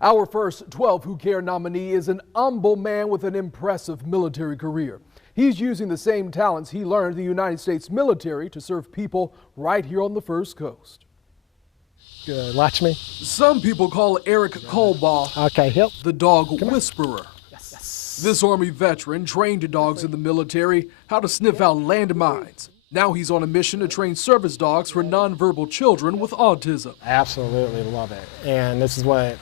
Our first 12 Who Care nominee is an humble man with an impressive military career. He's using the same talents he learned in the United States military to serve people right here on the First Coast. Watch me. Some people call Eric Colbaugh the dog whisperer. Yes. This Army veteran trained dogs in the military how to sniff out landmines. Now he's on a mission to train service dogs for nonverbal children with autism. I absolutely love it. And this is what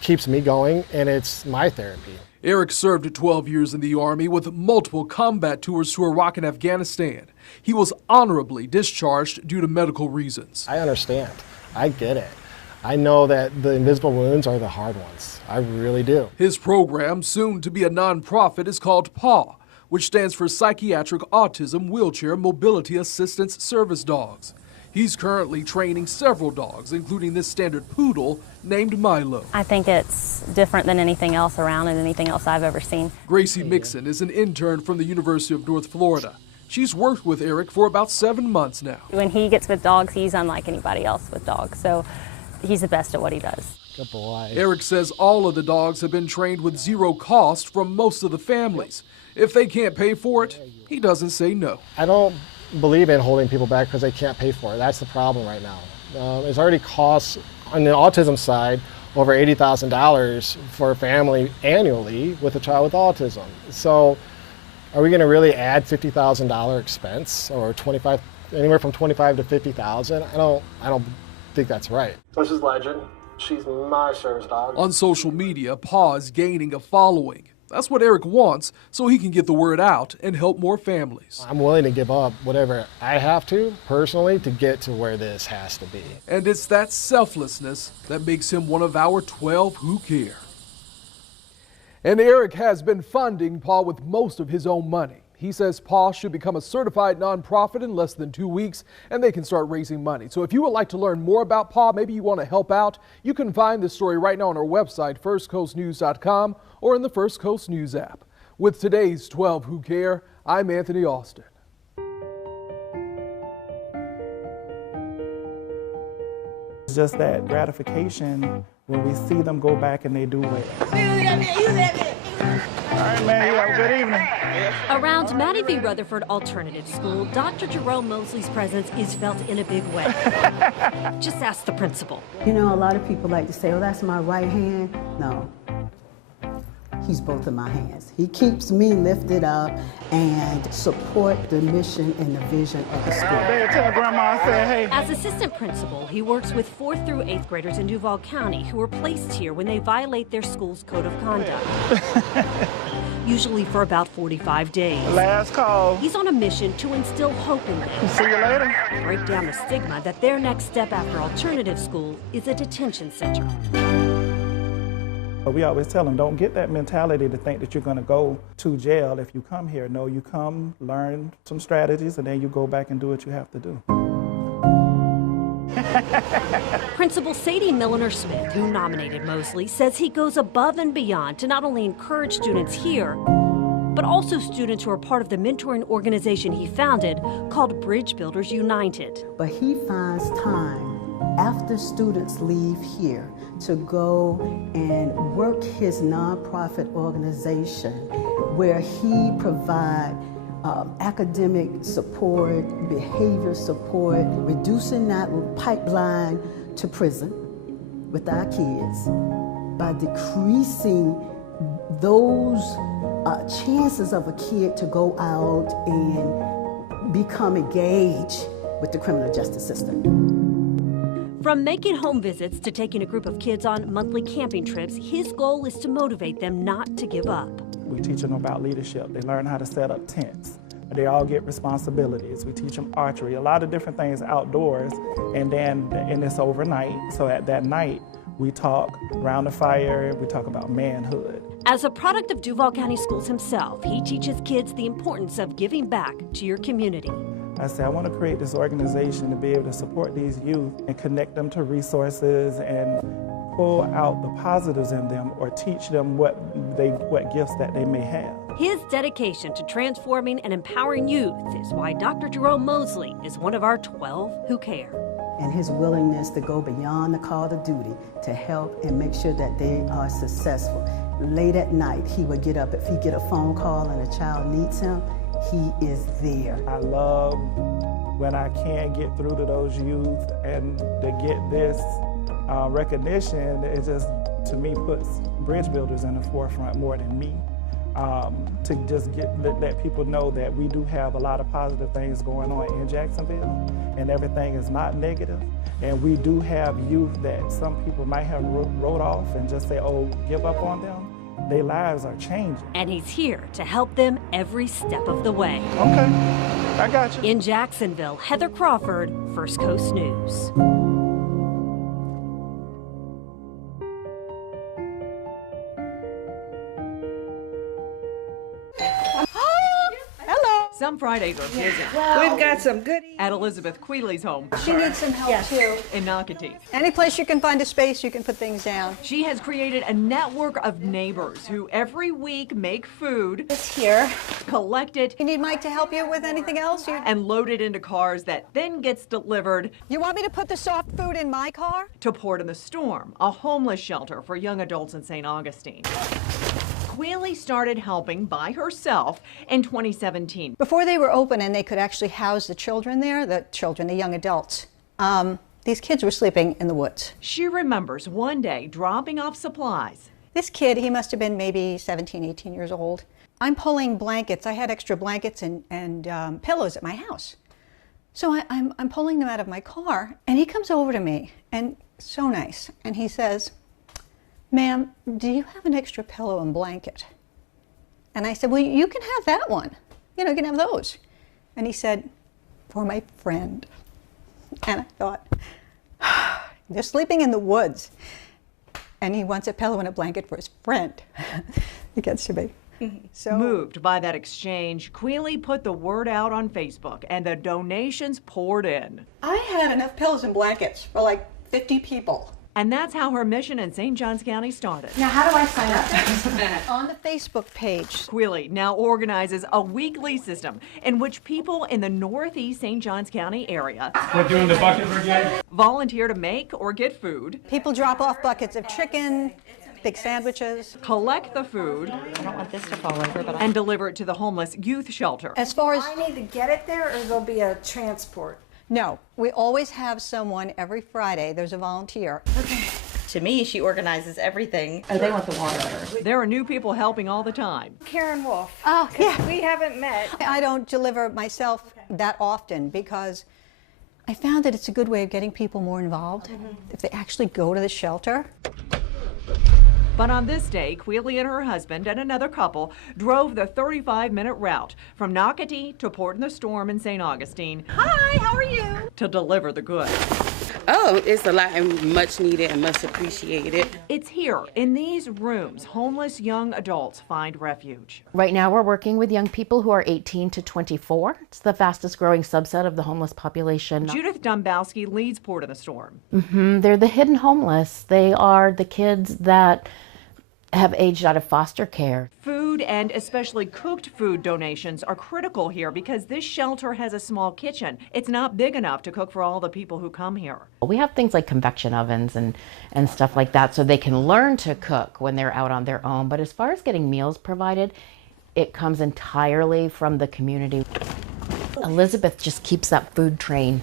keeps me going, and it's my therapy. Eric served 12 years in the Army with multiple combat tours to Iraq and Afghanistan. He was honorably discharged due to medical reasons. I understand. I get it. I know that the invisible wounds are the hard ones. I really do. His program, soon to be a nonprofit, is called PAW, which stands for Psychiatric Autism Wheelchair Mobility Assistance Service Dogs. He's currently training several dogs, including this standard poodle named Milo. I think it's different than anything else around and anything else I've ever seen. Gracie Mixon is an intern from the University of North Florida. She's worked with Eric for about 7 months now. When he gets with dogs, he's unlike anybody else with dogs, so he's the best at what he does. Good boy. Eric says all of the dogs have been trained with zero cost from most of the families. If they can't pay for it, he doesn't say no. I don't believe in holding people back because they can't pay for it. That's the problem right now. It's already costs, on the autism side, over $80,000 for a family annually with a child with autism. So are we going to really add $50,000 expense, or anywhere from $25,000 to $50,000? I don't think that's right. This is Legend. She's my service dog. On social media, PAW is gaining a following. That's what Eric wants, so he can get the word out and help more families. I'm willing to give up whatever I have to, personally, to get to where this has to be. And it's that selflessness that makes him one of our 12 Who Care. And Eric has been funding PAW with most of his own money. He says PAW should become a certified nonprofit in less than 2 weeks, and they can start raising money. So if you would like to learn more about PAW, maybe you want to help out, you can find this story right now on our website, firstcoastnews.com, or in the First Coast News app. With today's 12 Who Care, I'm Anthony Austin. It's just that gratification when we see them go back and they do well. All right, man, you have a good evening. Around Maddie v. Rutherford Alternative School, Dr. Jerome Mosley's presence is felt in a big way. Just ask the principal. You know, a lot of people like to say, oh, that's my right hand. No, he's both of my hands. He keeps me lifted up and support the mission and the vision of the school. Tell Grandma I said, hey. As assistant principal, he works with 4th through 8th graders in Duval County who are placed here when they violate their school's code of conduct. Usually for about 45 days. Last call. He's on a mission to instill hope in them. See you later. Break down the stigma that their next step after alternative school is a detention center. We always tell them, don't get that mentality to think that you're going to go to jail if you come here. No, you come, learn some strategies, and then you go back and do what you have to do. Principal Sadie Milliner-Smith, who nominated Mosley, says he goes above and beyond to not only encourage students here, but also students who are part of the mentoring organization he founded called Bridge Builders United. But he finds time after students leave here to go and work his nonprofit organization where he provides academic support, behavior support, reducing that pipeline to prison with our kids by decreasing those chances of a kid to go out and become engaged with the criminal justice system. From making home visits to taking a group of kids on monthly camping trips, his goal is to motivate them not to give up. We teach them about leadership. They learn how to set up tents. They all get responsibilities. We teach them archery, a lot of different things outdoors, and it's overnight. So at that night, we talk around the fire, we talk about manhood. As a product of Duval County Schools himself, he teaches kids the importance of giving back to your community. I said, I want to create this organization to be able to support these youth and connect them to resources and pull out the positives in them or teach them what gifts that they may have. His dedication to transforming and empowering youth is why Dr. Jerome Mosley is one of our 12 Who Care. and his willingness to go beyond the call to duty to help and make sure that they are successful. Late at night, he would get up. If he get a phone call and a child needs him, he is there. I love when I can get through to those youth and to get this recognition. It just, to me, puts bridge builders in the forefront more than me. To just let people know that we do have a lot of positive things going on in Jacksonville, and everything is not negative. And we do have youth that some people might have wrote off and just say, oh, give up on them. Their lives are changing. And he's here to help them every step of the way. Okay, I got you. In Jacksonville, Heather Crawford, First Coast News. Some Fridays are busy. We've got some goodies. At Elizabeth Queenley's home She needs some help too. in Nocatee. Any place you can find a space, you can put things down. She has created a network of neighbors who every week make food, It's here. collect it, You need Mike to help you with anything else? and load it into cars that then gets delivered You want me to put the soft food in my car? to Port in the Storm, a homeless shelter for young adults in St. Augustine. Queenley started helping by herself in 2017. Before they were open and they could actually house the children there, the young adults, these kids were sleeping in the woods. She remembers one day dropping off supplies. This kid, he must have been maybe 17, 18 years old. I'm pulling blankets. I had extra blankets and pillows at my house. So I'm pulling them out of my car, and he comes over to me, and so nice, and he says, "Ma'am, do you have an extra pillow and blanket?" And I said, "Well, you can have that one. You know, you can have those." And he said, "For my friend." And I thought, they're sleeping in the woods, and he wants a pillow and a blanket for his friend. It gets to be. So Moved by that exchange, Queenley put the word out on Facebook, and the donations poured in. I had enough pillows and blankets for like 50 people. And that's how her mission in St. Johns County started. Now, how do I sign up? On the Facebook page. Queenley now organizes a weekly system in which people in the northeast St. Johns County area We're doing the bucket brigade. volunteer to make or get food, People drop off buckets of chicken, big sandwiches. collect the food, I don't want this to fall over, but and deliver it to the homeless youth shelter. As far as, I need to get it there, or there'll be a transport. no, we always have someone every Friday, there's a volunteer. To me, she organizes everything. Oh, they want the water. There are new people helping all the time. Karen Wolf. Oh, yeah. We haven't met. I don't deliver myself that often because I found that it's a good way of getting people more involved. If they actually go to the shelter. But on this day, Queenley and her husband and another couple drove the 35-minute route from Nocatee to Port in the Storm in St. Augustine. Hi, how are you? To deliver the goods. Oh, it's a lot and much needed and much appreciated. It's here, in these rooms, homeless young adults find refuge. Right now we're working with young people who are 18 to 24. It's the fastest growing subset of the homeless population. Judith Dombowski leads Port in the Storm. They're the hidden homeless. They are the kids that have aged out of foster care. Food and especially cooked food donations are critical here because this shelter has a small kitchen. It's not big enough to cook for all the people who come here. We have things like convection ovens and stuff like that so they can learn to cook when they're out on their own. But as far as getting meals provided, it comes entirely from the community. Elizabeth just keeps that food train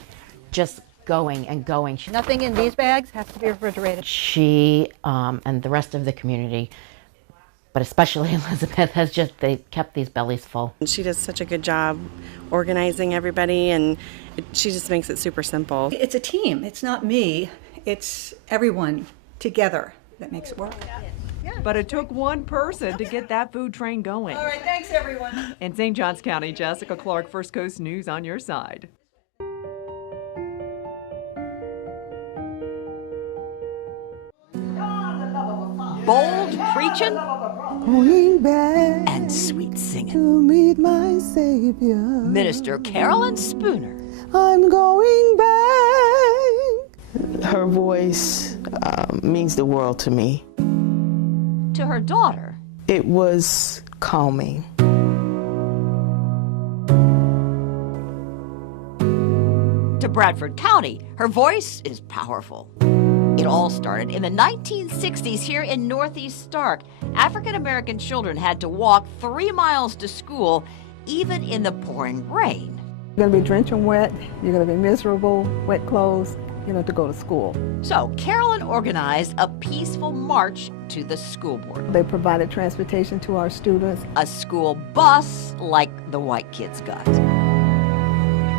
just going and going. Nothing in these bags has to be refrigerated. She and the rest of the community, but especially Elizabeth, they kept these bellies full. She does such a good job organizing everybody, and she just makes it super simple. It's a team. It's not me. It's everyone together that makes it work. But it took one person to get that food train going. All right, thanks everyone. In St. Johns County, Jessica Clark, First Coast News on your side. Bold preaching Going back and sweet singing. to meet my Savior. Minister Carolyn Spooner. I'm going back. Her voice means the world to me. To her daughter. It was calming. To Bradford County, her voice is powerful. It all started in the 1960s here in Northeast Stark. African-American children had to walk 3 miles to school, even in the pouring rain. You're going to be drenching wet, you're going to be miserable, wet clothes, to go to school. So Carolyn organized a peaceful march to the school board. They provided transportation to our students. A school bus like the white kids got.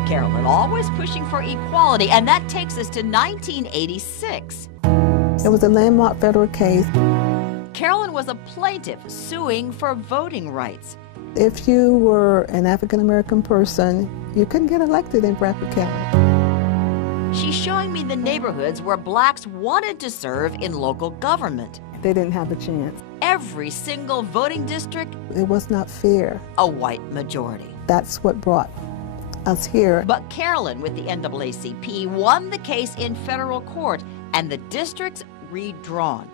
Carolyn always pushing for equality, and that takes us to 1986. It was a landmark federal case. Carolyn was a plaintiff suing for voting rights. If you were an African-American person, you couldn't get elected in Bradford County. She's showing me the neighborhoods where blacks wanted to serve in local government. They didn't have a chance. Every single voting district, it was not fair. A white majority. That's what brought us here. But Carolyn with the NAACP won the case in federal court and the districts redrawn.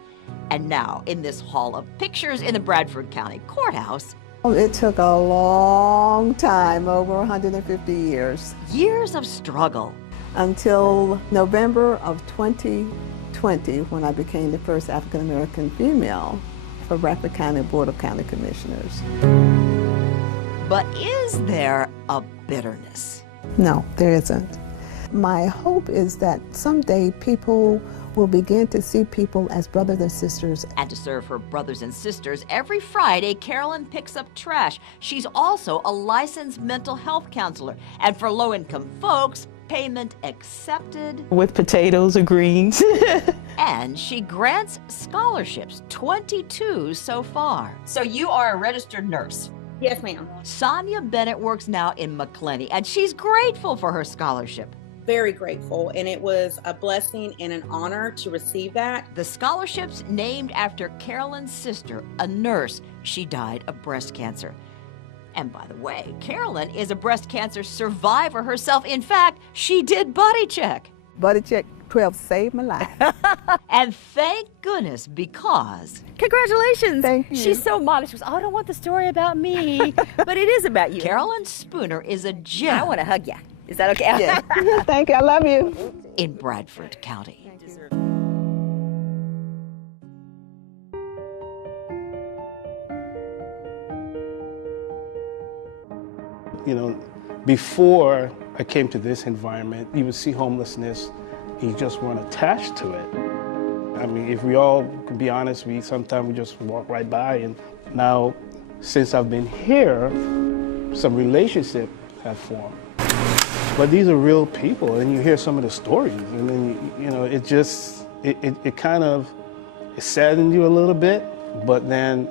And now in this hall of pictures in the Bradford County Courthouse, it took a long time, over 150 years. Years of struggle. Until November of 2020, when I became the first African-American female for Bradford County Board of County Commissioners. But is there a bitterness? No, there isn't. My hope is that someday people will begin to see people as brothers and sisters. And to serve her brothers and sisters, every Friday, Carolyn picks up trash. She's also a licensed mental health counselor. And for low-income folks, payment accepted. With potatoes or greens. And she grants scholarships, 22 so far. So you are a registered nurse. Yes, ma'am. Sonia Bennett works now in McClenny, and she's grateful for her scholarship. Very grateful, and it was a blessing and an honor to receive that. The scholarship's named after Carolyn's sister, a nurse. She died of breast cancer. And by the way, Carolyn is a breast cancer survivor herself. In fact, she did Body Check. Body Check 12 saved my life. And thank goodness, because... Congratulations. Thank you. She's so modest. She goes, oh, I don't want the story about me, but it is about you. Carolyn Spooner is a gem. I want to hug you. Is that okay? Yeah. Thank you. I love you. In Bradford County. Before I came to this environment, you would see homelessness, you just weren't attached to it. I mean, if we all can be honest, sometimes we just walk right by. And now, since I've been here, some relationship have formed. But these are real people, and you hear some of the stories, and then it kind of saddened you a little bit. But then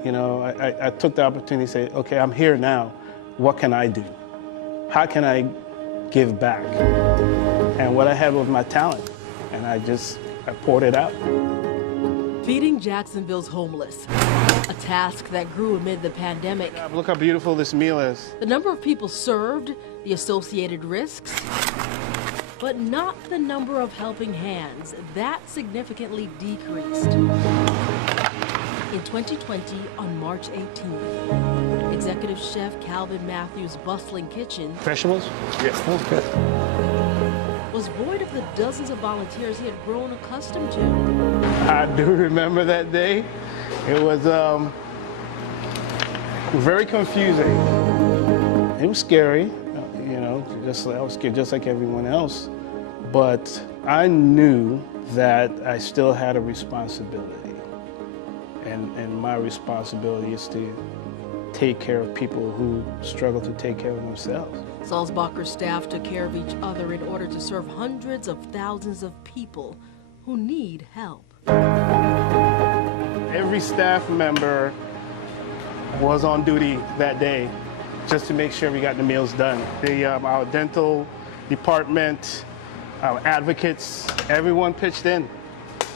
I took the opportunity to say, okay, I'm here now. What can I do? How can I give back? And what I had was my talent, and I poured it out. Feeding Jacksonville's homeless, a task that grew amid the pandemic. Look how beautiful this meal is. The number of people served, the associated risks, but not the number of helping hands. That significantly decreased. In 2020, on March 18th, Executive Chef Calvin Matthews' bustling kitchen Vegetables? Yes. Okay. was void of the dozens of volunteers he had grown accustomed to. I do remember that day. It was very confusing. It was scary, I was scared just like everyone else. But I knew that I still had a responsibility. And my responsibility is to take care of people who struggle to take care of themselves. Sulzbacher's staff took care of each other in order to serve hundreds of thousands of people who need help. Every staff member was on duty that day just to make sure we got the meals done. Our dental department, our advocates, everyone pitched in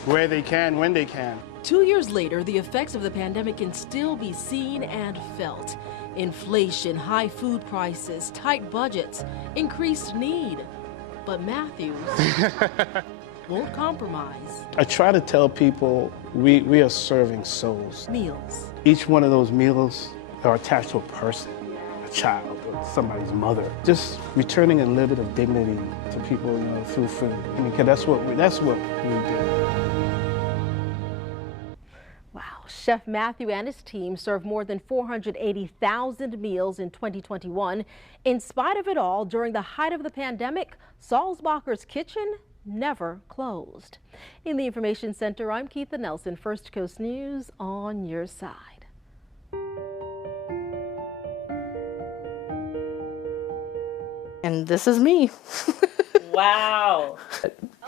where they can, when they can. 2 years later, the effects of the pandemic can still be seen and felt. Inflation, high food prices, tight budgets, increased need. But Matthews won't compromise. I try to tell people we are serving souls. Meals. Each one of those meals are attached to a person, a child, somebody's mother. Just returning a little bit of dignity to people, through food. I mean, 'cause that's what we do. Chef Matthew and his team served more than 480,000 meals in 2021. In spite of it all, during the height of the pandemic, Salzbacher's kitchen never closed. In the Information Center, I'm Keitha Nelson, First Coast News on your side. And this is me. Wow.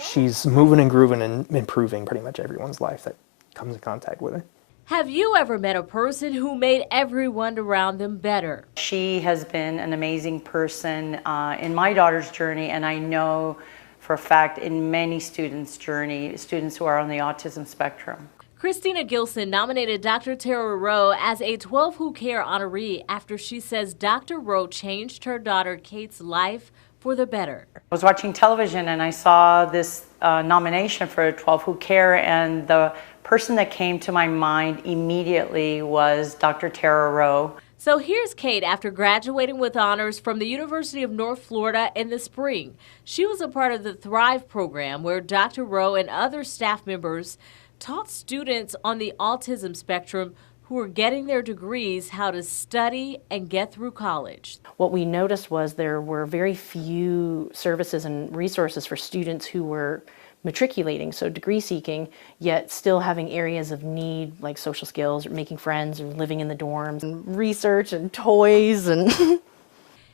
She's moving and grooving and improving pretty much everyone's life that comes in contact with her. Have you ever met a person who made everyone around them better? She has been an amazing person in my daughter's journey, and I know for a fact in many students' journey, students who are on the autism spectrum. Christina Gilson nominated Dr. Tara Rowe as a 12 Who Care honoree after she says Dr. Rowe changed her daughter Kate's life for the better. I was watching television and I saw this nomination for 12 Who Care, and the person that came to my mind immediately was Dr. Tara Rowe. So here's Kate after graduating with honors from the University of North Florida in the spring. She was a part of the Thrive program where Dr. Rowe and other staff members taught students on the autism spectrum who were getting their degrees how to study and get through college. What we noticed was there were very few services and resources for students who were matriculating, so degree seeking, yet still having areas of need like social skills or making friends or living in the dorms and research and toys and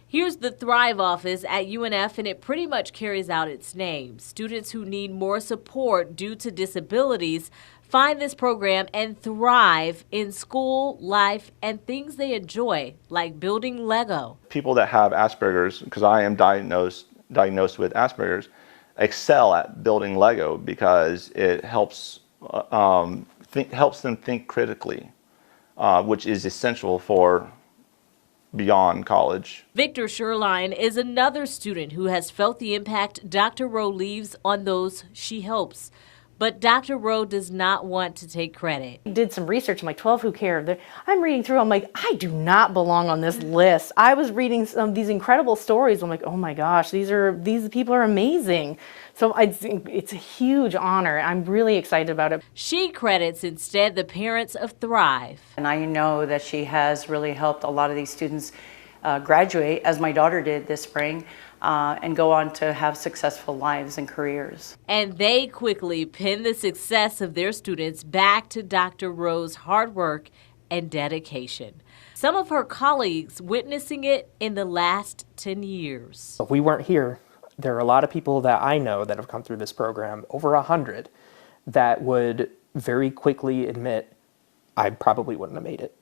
Here's the Thrive office at UNF, and it pretty much carries out its name. Students who need more support due to disabilities find this program and thrive in school, life, and things they enjoy, like building Lego. People that have Asperger's, because I am diagnosed with Asperger's, excel at building Lego because it helps them think critically, which is essential for beyond college. Victor Sherline is another student who has felt the impact Dr. Rowe leaves on those she helps. But Dr. Rowe does not want to take credit. I did some research on my 12 Who Care. I'm reading through, I'm like, I do not belong on this list. I was reading some of these incredible stories. I'm like, oh my gosh, these people are amazing. So it's a huge honor. I'm really excited about it. She credits instead the parents of Thrive. And I know that she has really helped a lot of these students graduate, as my daughter did this spring, and go on to have successful lives and careers. And they quickly pin the success of their students back to Dr. Rowe's hard work and dedication. Some of her colleagues witnessing it in the last 10 years. If we weren't here, there are a lot of people that I know that have come through this program, over 100, that would very quickly admit, I probably wouldn't have made it.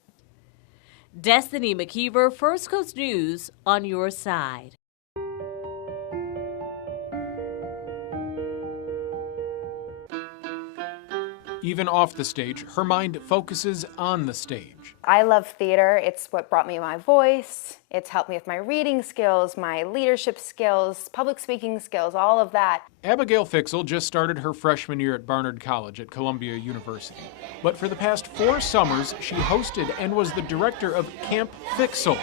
Destiny McKeever, First Coast News on your side. Even off the stage, her mind focuses on the stage. I love theater. It's what brought me my voice. It's helped me with my reading skills, my leadership skills, public speaking skills, all of that. Abigail Fixel just started her freshman year at Barnard College at Columbia University. But for the past 4 summers, she hosted and was the director of Camp Fixel,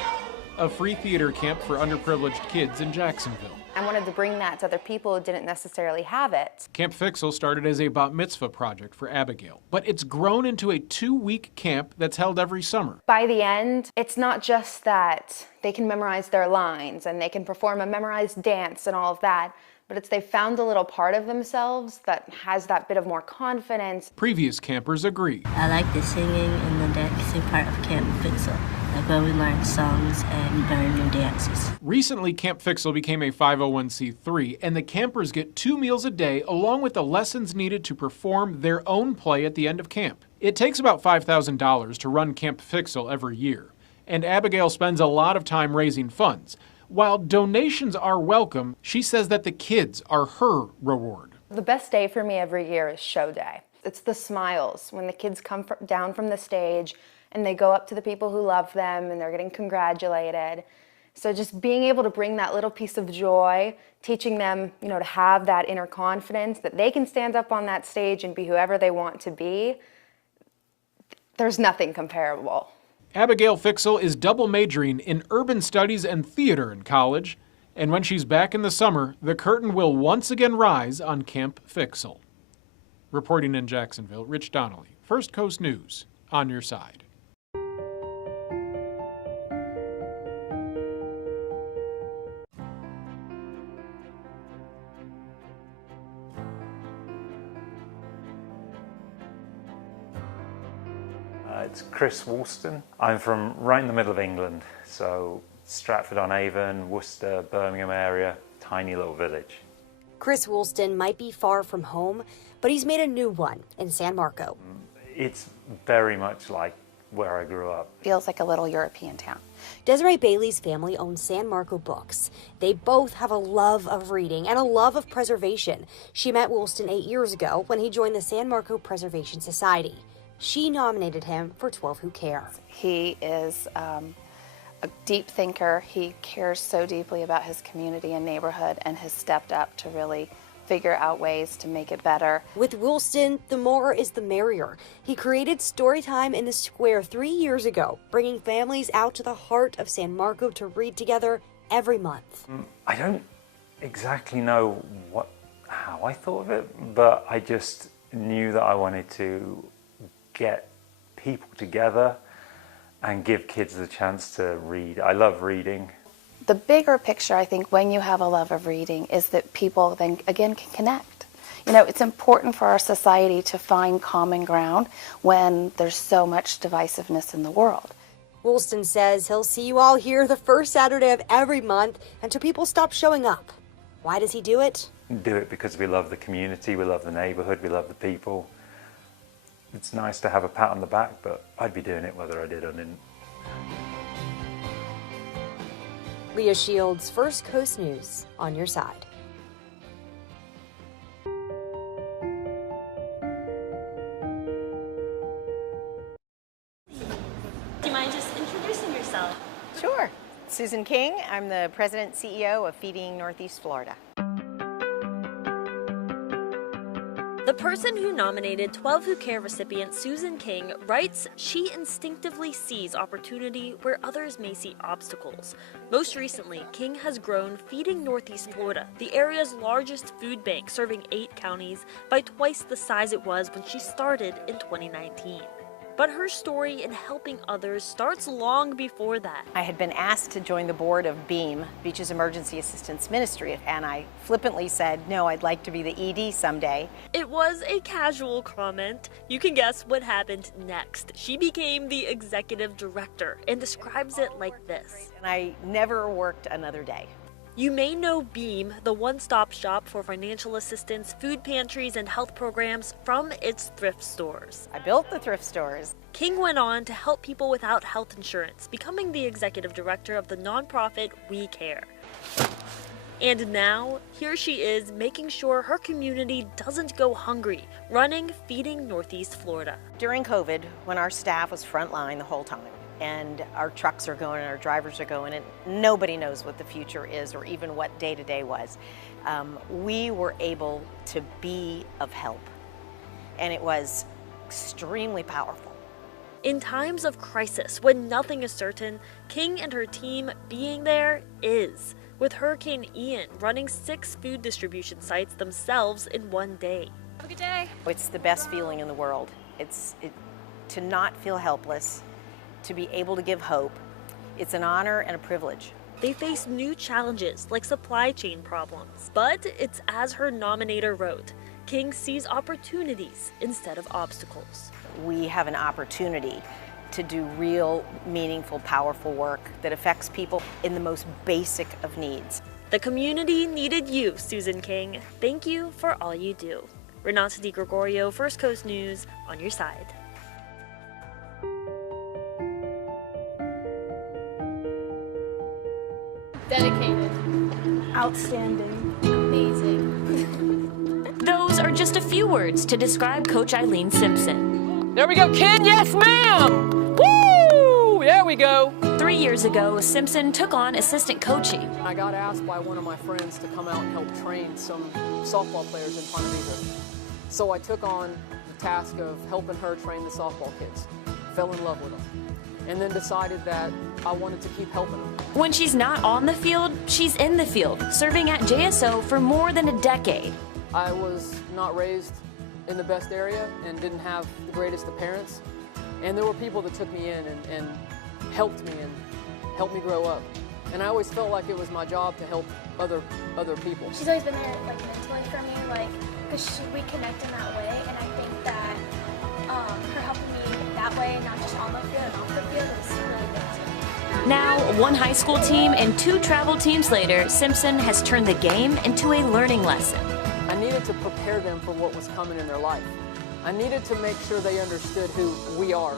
a free theater camp for underprivileged kids in Jacksonville. I wanted to bring that to other people who didn't necessarily have it. Camp Fixel started as a bat mitzvah project for Abigail, but it's grown into a 2-week camp that's held every summer. By the end, it's not just that they can memorize their lines and they can perform a memorized dance and all of that, but it's they've found a little part of themselves that has that bit of more confidence. Previous campers agree. I like the singing and the dancing part of Camp Fixel. Like where we learn songs and learn new dances. Recently, Camp Fixel became a 501c3, and the campers get 2 meals a day along with the lessons needed to perform their own play at the end of camp. It takes about $5,000 to run Camp Fixel every year, and Abigail spends a lot of time raising funds. While donations are welcome, she says that the kids are her reward. The best day for me every year is show day. It's the smiles when the kids come down from the stage and they go up to the people who love them and they're getting congratulated. So just being able to bring that little piece of joy, teaching them, to have that inner confidence that they can stand up on that stage and be whoever they want to be, there's nothing comparable. Abigail Fixel is double majoring in urban studies and theater in college, and when she's back in the summer, the curtain will once again rise on Camp Fixel. Reporting in Jacksonville, Rich Donnelly, First Coast News, on your side. It's Chris Woolston. I'm from right in the middle of England, so Stratford-on-Avon, Worcester, Birmingham area, tiny little village. Chris Woolston might be far from home, but he's made a new one in San Marco. It's very much like where I grew up. Feels like a little European town. Desiree Bailey's family owns San Marco Books. They both have a love of reading and a love of preservation. She met Woolston 8 years ago when he joined the San Marco Preservation Society. She nominated him for 12 Who Care. He is a deep thinker. He cares so deeply about his community and neighborhood and has stepped up to really figure out ways to make it better. With Woolston, the more is the merrier. He created Storytime in the Square 3 years ago, bringing families out to the heart of San Marco to read together every month. I don't exactly know how I thought of it, but I just knew that I wanted to get people together and give kids the chance to read. I love reading. The bigger picture, I think, when you have a love of reading is that people then, again, can connect. You know, it's important for our society to find common ground when there's so much divisiveness in the world. Woolston says he'll see you all here the first Saturday of every month until people stop showing up. Why does he do it? Do it because we love the community, we love the neighborhood, we love the people. It's nice to have a pat on the back, but I'd be doing it whether I did or didn't. Leah Shields, First Coast News, on your side. Do you mind just introducing yourself? Sure. Susan King. I'm the President and CEO of Feeding Northeast Florida. The person who nominated 12 Who Care recipient Susan King writes she instinctively sees opportunity where others may see obstacles. Most recently, King has grown Feeding Northeast Florida, the area's largest food bank serving 8 counties, by twice the size it was when she started in 2019. But her story in helping others starts long before that. I had been asked to join the board of BEAM, Beaches Emergency Assistance Ministry, and I flippantly said, no, I'd like to be the ED someday. It was a casual comment. You can guess what happened next. She became the executive director and describes it like this. And I never worked another day. You may know BEAM, the one-stop shop for financial assistance, food pantries, and health programs from its thrift stores. I built the thrift stores. King went on to help people without health insurance, becoming the executive director of the nonprofit We Care. And now, here she is making sure her community doesn't go hungry, running Feeding Northeast Florida. During COVID, when our staff was frontline the whole time, and our trucks are going and our drivers are going and nobody knows what the future is or even what day-to-day was. We were able to be of help, and it was extremely powerful. In times of crisis, when nothing is certain, King and her team being there is, with Hurricane Ian running 6 food distribution sites themselves in one day. Have a good day. It's the best feeling in the world. To not feel helpless, to be able to give hope. It's an honor and a privilege. They face new challenges like supply chain problems, but it's as her nominator wrote, King sees opportunities instead of obstacles. We have an opportunity to do real, meaningful, powerful work that affects people in the most basic of needs. The community needed you, Susan King. Thank you for all you do. Renata DiGregorio, First Coast News, on your side. Dedicated. Outstanding. Amazing. Those are just a few words to describe Coach Eileen Simpson. There we go, kid. Yes, ma'am. Woo! There we go. 3 years ago, Simpson took on assistant coaching. I got asked by one of my friends to come out and help train some softball players in Ponte Vedra. So I took on the task of helping her train the softball kids. Fell in love with them. and then decided that I wanted to keep helping them. When she's not on the field, she's in the field, serving at JSO for more than a decade. I was not raised in the best area and didn't have the greatest of parents. And there were people that took me in and helped me and helped me grow up. And I always felt like it was my job to help other people. She's always been there, like, mentally for me, like, because we connect in that way, and I think that her helping me that way, not just on the field and off the field, is really good too. Now, one high school team and 2 travel teams later, Simpson has turned the game into a learning lesson. I needed to prepare them for what was coming in their life. I needed to make sure they understood who we are.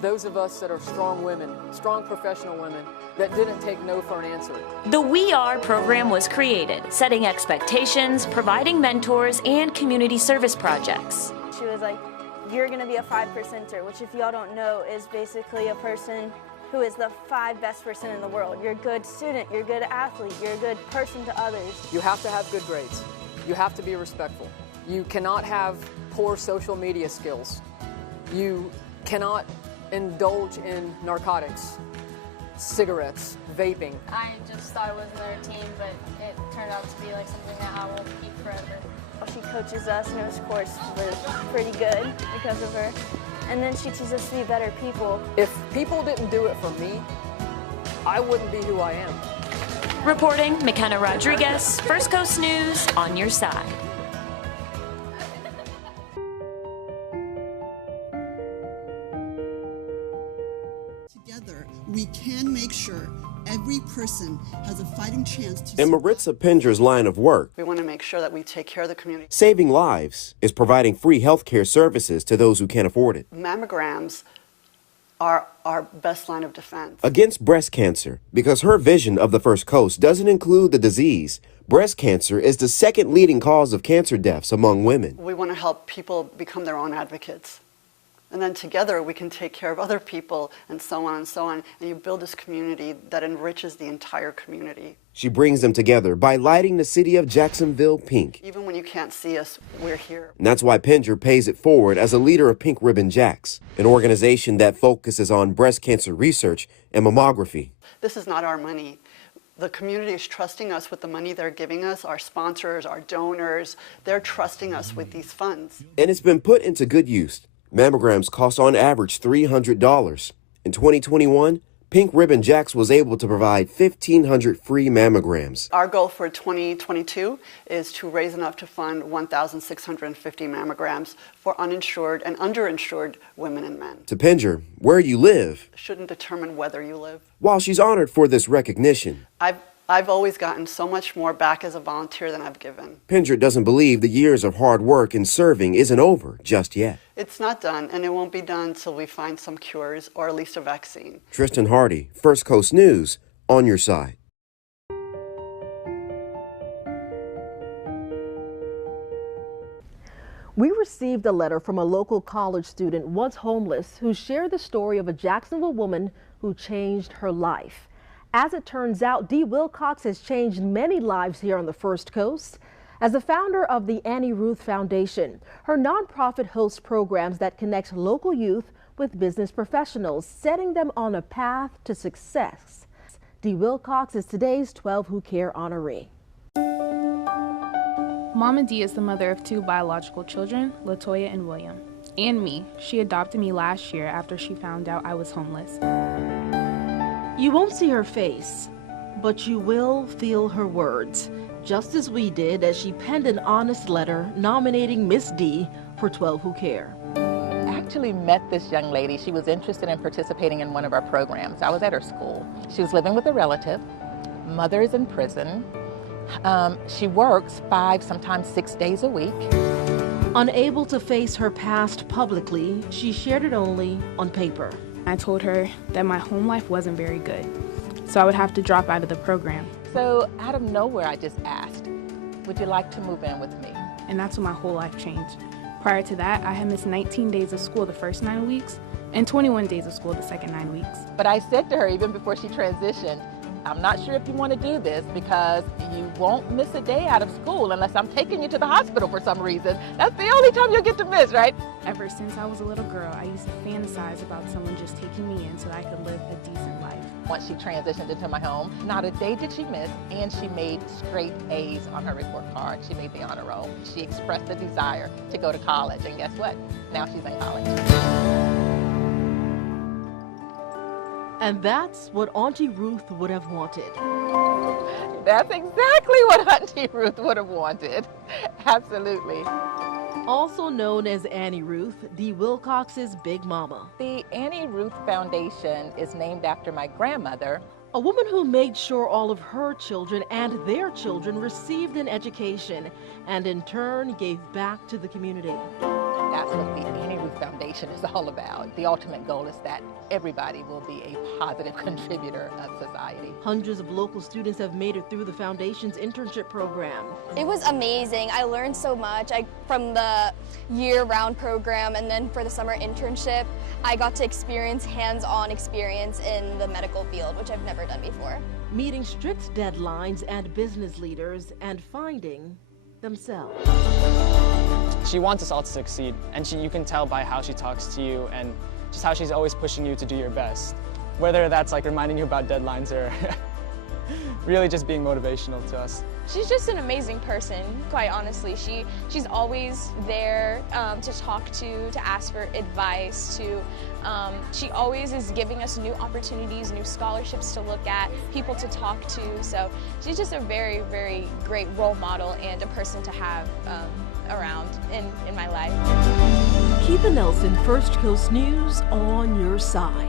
Those of us that are strong women, strong professional women, that didn't take no for an answer. The We Are program was created, setting expectations, providing mentors, and community service projects. She was like, you're gonna be a 5%er, which if y'all don't know is basically a person who is the 5 best person in the world. You're a good student, you're a good athlete, you're a good person to others. You have to have good grades. You have to be respectful. You cannot have poor social media skills. You cannot indulge in narcotics, cigarettes, vaping. I just thought it was another team, but it turned out to be like something that I will keep forever. She coaches us, and of course was pretty good because of her. And then she teaches us to be better people. If people didn't do it for me, I wouldn't be who I am. Reporting, McKenna Rodriguez, First Coast News, on your side. Together, we can make sure every person has a fighting chance to. In Maritza Pinger's line of work, we want to make sure that we take care of the community. Saving lives is providing free health care services to those who can't afford it. Mammograms are our best line of defense against breast cancer, because her vision of the First Coast doesn't include the disease. Breast cancer is the second leading cause of cancer deaths among women. We want to help people become their own advocates. And then together we can take care of other people and so on and so on. And you build this community that enriches the entire community. She brings them together by lighting the city of Jacksonville pink. Even when you can't see us, we're here. And that's why Pinger pays it forward as a leader of Pink Ribbon Jacks, an organization that focuses on breast cancer research and mammography. This is not our money. The community is trusting us with the money they're giving us, our sponsors, our donors. They're trusting us with these funds. And it's been put into good use. Mammograms cost on average $300. In 2021, Pink Ribbon Jacks was able to provide 1,500 free mammograms. Our goal for 2022 is to raise enough to fund 1,650 mammograms for uninsured and underinsured women and men. To Pinger, where you live shouldn't determine whether you live. While she's honored for this recognition, I've always gotten so much more back as a volunteer than I've given. Pinger doesn't believe the years of hard work and serving isn't over just yet. It's not done, and it won't be done until we find some cures or at least a vaccine. Tristan Hardy, First Coast News, on your side. We received a letter from a local college student once homeless who shared the story of a Jacksonville woman who changed her life. As it turns out, Dee Wilcox has changed many lives here on the First Coast. As the founder of the Annie Ruth Foundation, her nonprofit hosts programs that connect local youth with business professionals, setting them on a path to success. Dee Wilcox is today's 12 Who Care honoree. Mama Dee is the mother of 2 biological children, Latoya and William, and me. She adopted me last year after she found out I was homeless. You won't see her face, but you will feel her words, just as we did as she penned an honest letter nominating Miss D for 12 Who Care. I actually met this young lady. She was interested in participating in one of our programs. I was at her school. She was living with a relative. Mother is in prison. She works 5, sometimes 6 days a week. Unable to face her past publicly, she shared it only on paper. I told her that my home life wasn't very good, so I would have to drop out of the program. So out of nowhere, I just asked, would you like to move in with me? And that's when my whole life changed. Prior to that, I had missed 19 days of school the first 9 weeks and 21 days of school the second 9 weeks. But I said to her, even before she transitioned, I'm not sure if you want to do this because you won't miss a day out of school unless I'm taking you to the hospital for some reason. That's the only time you'll get to miss, right? Ever since I was a little girl, I used to fantasize about someone just taking me in so that I could live a decent life. Once she transitioned into my home, not a day did she miss, and she made straight A's on her report card. She made the honor roll. She expressed a desire to go to college, and guess what? Now she's in college. And that's what Auntie Ruth would have wanted. That's exactly what Auntie Ruth would have wanted. Absolutely. Also known as Annie Ruth, Dee Wilcox's Big Mama. The Annie Ruth Foundation is named after my grandmother, a woman who made sure all of her children and their children received an education and in turn gave back to the community. That's what the Annie Ruth Foundation is all about. The ultimate goal is that everybody will be a positive contributor of society. Hundreds of local students have made it through the foundation's internship program. It was amazing. I learned so much from the year-round program, and then for the summer internship, I got to experience hands-on experience in the medical field, which I've never done before. Meeting strict deadlines and business leaders and finding themselves. She wants us all to succeed, and you can tell by how she talks to you and just how she's always pushing you to do your best. Whether that's like reminding you about deadlines or really just being motivational to us. She's just an amazing person, quite honestly. She's always there to talk to ask for advice, she always is giving us new opportunities, new scholarships to look at, people to talk to. So she's just a very, very great role model and a person to have around in my life. Keitha Nelson, First Coast News, on your side.